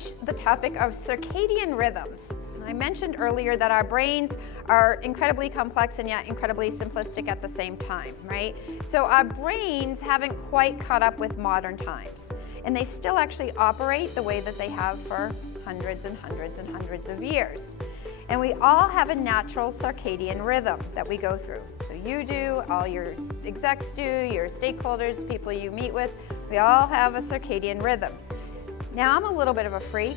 broach the topic of circadian rhythms. I mentioned earlier that our brains are incredibly complex and yet incredibly simplistic at the same time, right? So our brains haven't quite caught up with modern times, and they still actually operate the way that they have for hundreds and hundreds and hundreds of years. And we all have a natural circadian rhythm that we go through. So you do, all your execs do, your stakeholders, the people you meet with, we all have a circadian rhythm. Now I'm a little bit of a freak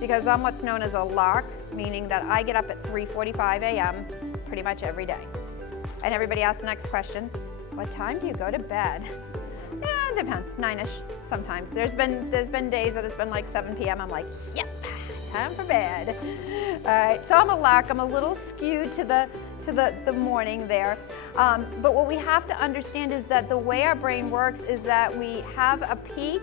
because I'm what's known as a lark, meaning that I get up at 3:45 a.m. pretty much every day. And everybody asks the next question, what time do you go to bed? Yeah, it depends, 9-ish sometimes. There's been days that it's been like 7 p.m. I'm like, yep, time for bed. All right, so I'm a lark. I'm a little skewed to the morning there. But what we have to understand is that the way our brain works is that we have a peak,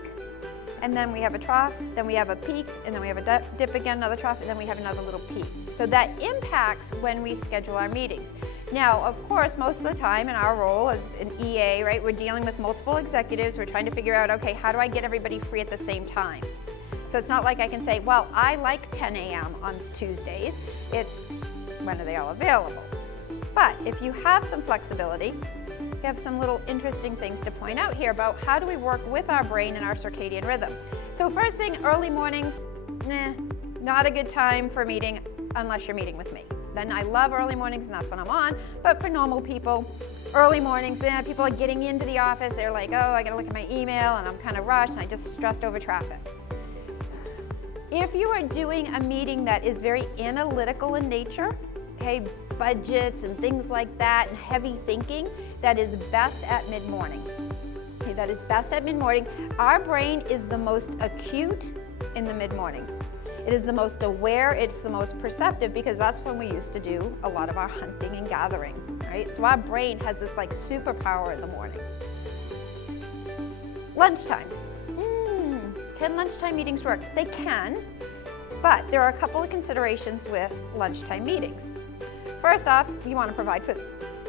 and then we have a trough, then we have a peak, and then we have a dip again, another trough, and then we have another little peak. So that impacts when we schedule our meetings. Now, of course, most of the time in our role as an EA, right, we're dealing with multiple executives. We're trying to figure out, okay, how do I get everybody free at the same time? So it's not like I can say, well, I like 10 a.m. on Tuesdays. It's when are they all available? But if you have some flexibility, we have some little interesting things to point out here about how do we work with our brain and our circadian rhythm. So first thing, early mornings, not a good time for meeting unless you're meeting with me. Then I love early mornings and that's when I'm on, but for normal people, early mornings, people are getting into the office, they're like, oh, I gotta look at my email and I'm kind of rushed and I just stressed over traffic. If you are doing a meeting that is very analytical in nature, okay, budgets and things like that, and heavy thinking, that is best at mid-morning. Okay, that is best at mid-morning. Our brain is the most acute in the mid-morning. It is the most aware, it's the most perceptive, because that's when we used to do a lot of our hunting and gathering, right? So our brain has this like superpower in the morning. Lunchtime. Can lunchtime meetings work? They can, but there are a couple of considerations with lunchtime meetings. First off, you want to provide food,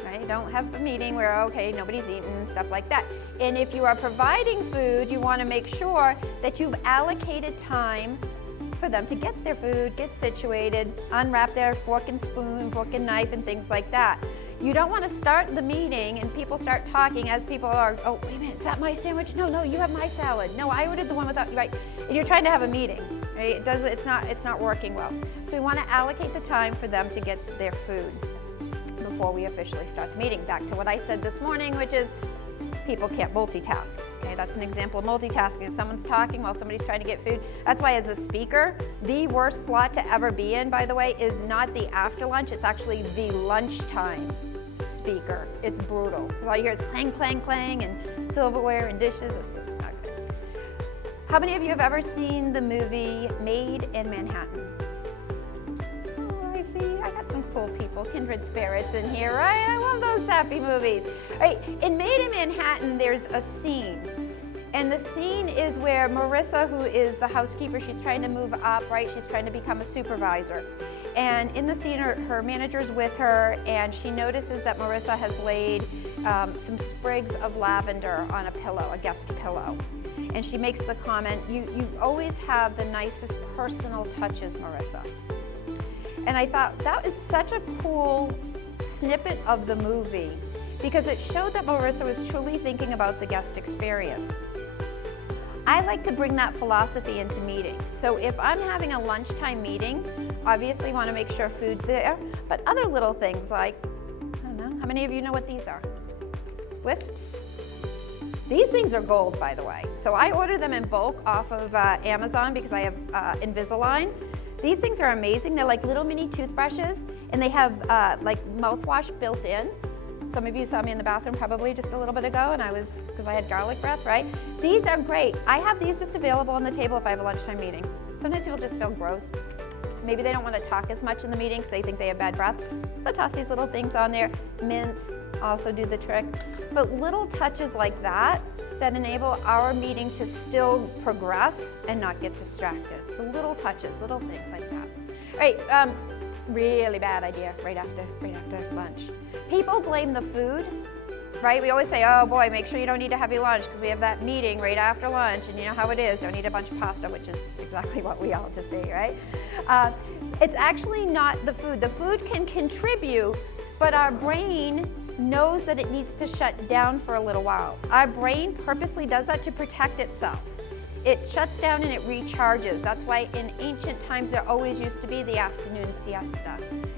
right? You don't have a meeting where, okay, nobody's eating, stuff like that. And if you are providing food, you want to make sure that you've allocated time for them to get their food, get situated, unwrap their fork and spoon, fork and knife, and things like that. You don't want to start the meeting and people start talking as people are, oh, wait a minute, is that my sandwich? No, you have my salad. No, I ordered the one without, right? And you're trying to have a meeting, right? It's not working well. So we want to allocate the time for them to get their food before we officially start the meeting. Back to what I said this morning, which is people can't multitask. Okay, that's an example of multitasking. If someone's talking while somebody's trying to get food, that's why as a speaker, the worst slot to ever be in, by the way, is not the after lunch, it's actually the lunchtime speaker. It's brutal. All you hear is clang, clang, clang, and silverware and dishes. It's not good. How many of you have ever seen the movie Made in Manhattan? Oh, I see. I got some cool people, kindred spirits in here, right? I love those happy movies. Right. In Made in Manhattan, there's a scene. And the scene is where Marissa, who is the housekeeper, she's trying to move up, right? She's trying to become a supervisor. And in the scene, her manager's with her, and she notices that Marissa has laid some sprigs of lavender on a pillow, a guest pillow. And she makes the comment, you always have the nicest personal touches, Marissa. And I thought that is such a cool snippet of the movie because it showed that Marissa was truly thinking about the guest experience. I like to bring that philosophy into meetings. So if I'm having a lunchtime meeting, obviously want to make sure food's there, but other little things like, I don't know, how many of you know what these are? Wisps? These things are gold, by the way. So I order them in bulk off of Amazon because I have Invisalign. These things are amazing. They're like little mini toothbrushes, and they have like mouthwash built in. Some of you saw me in the bathroom probably just a little bit ago, and because I had garlic breath, right? These are great. I have these just available on the table if I have a lunchtime meeting. Sometimes people just feel gross. Maybe they don't want to talk as much in the meeting because they think they have bad breath. So toss these little things on there. Mints also do the trick. But little touches like that enable our meeting to still progress and not get distracted. So little touches, little things like that. All right, really bad idea right after lunch. People blame the food, right? We always say, oh boy, make sure you don't eat a heavy lunch because we have that meeting right after lunch, and you know how it is, don't eat a bunch of pasta, which is exactly what we all just ate, right? It's actually not the food. The food can contribute, but our brain knows that it needs to shut down for a little while. Our brain purposely does that to protect itself. It shuts down and it recharges. That's why in ancient times there always used to be the afternoon siesta.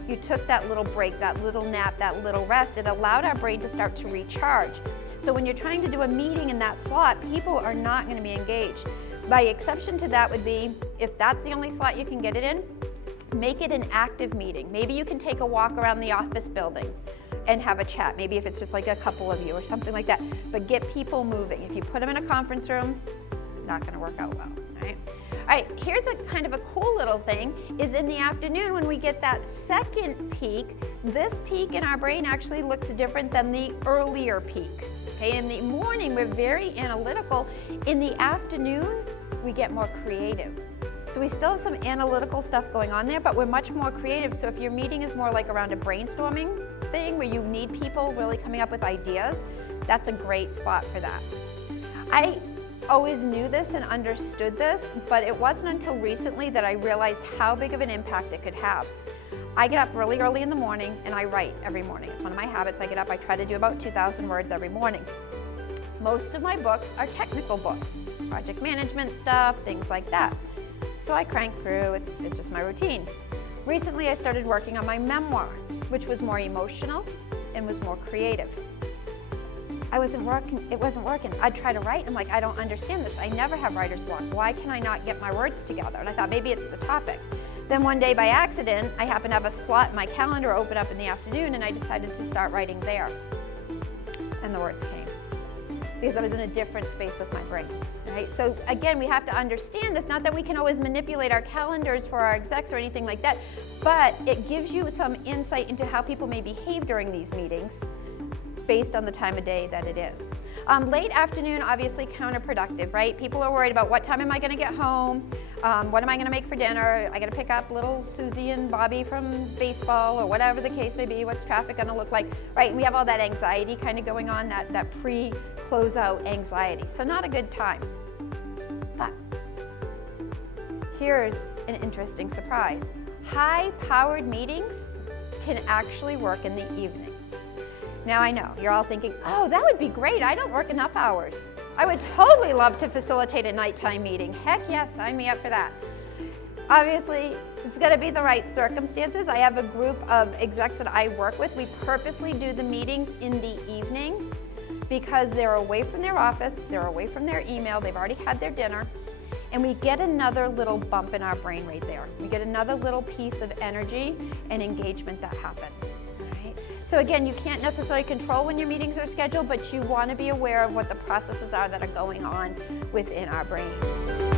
You took that little break, that little nap, that little rest. It allowed our brain to start to recharge. So when you're trying to do a meeting in that slot, people are not going to be engaged. My exception to that would be, if that's the only slot you can get it in, make it an active meeting. Maybe you can take a walk around the office building and have a chat. Maybe if it's just like a couple of you or something like that. But get people moving. If you put them in a conference room, not going to work out well, right? All right, here's a kind of a cool little thing, is in the afternoon when we get that second peak, this peak in our brain actually looks different than the earlier peak. Okay, in the morning, we're very analytical. In the afternoon, we get more creative. So we still have some analytical stuff going on there, but we're much more creative. So if your meeting is more like around a brainstorming thing where you need people really coming up with ideas, that's a great spot for that. I always knew this and understood this, but it wasn't until recently that I realized how big of an impact it could have. I get up really early in the morning and I write every morning. It's one of my habits. I get up, I try to do about 2,000 words every morning. Most of my books are technical books, project management stuff, things like that. So I crank through, it's just my routine. Recently I started working on my memoir, which was more emotional and was more creative. It wasn't working. I'd try to write, I'm like, I don't understand this. I never have writer's block. Why can I not get my words together? And I thought maybe it's the topic. Then one day by accident, I happened to have a slot in my calendar open up in the afternoon and I decided to start writing there. And the words came. Because I was in a different space with my brain, right? So again, we have to understand this, not that we can always manipulate our calendars for our execs or anything like that, but it gives you some insight into how people may behave during these meetings based on the time of day that it is. Late afternoon, obviously counterproductive, right? People are worried about what time am I gonna get home? What am I gonna make for dinner? I gotta pick up little Susie and Bobby from baseball or whatever the case may be. What's traffic gonna look like, right? We have all that anxiety kind of going on, that pre-closeout anxiety. So not a good time. But here's an interesting surprise. High-powered meetings can actually work in the evening. Now I know, you're all thinking, oh, that would be great. I don't work enough hours. I would totally love to facilitate a nighttime meeting. Heck yes, sign me up for that. Obviously, it's gonna be the right circumstances. I have a group of execs that I work with. We purposely do the meetings in the evening because they're away from their office, they're away from their email, they've already had their dinner, and we get another little bump in our brain right there. We get another little piece of energy and engagement that happens. So again, you can't necessarily control when your meetings are scheduled, but you want to be aware of what the processes are that are going on within our brains.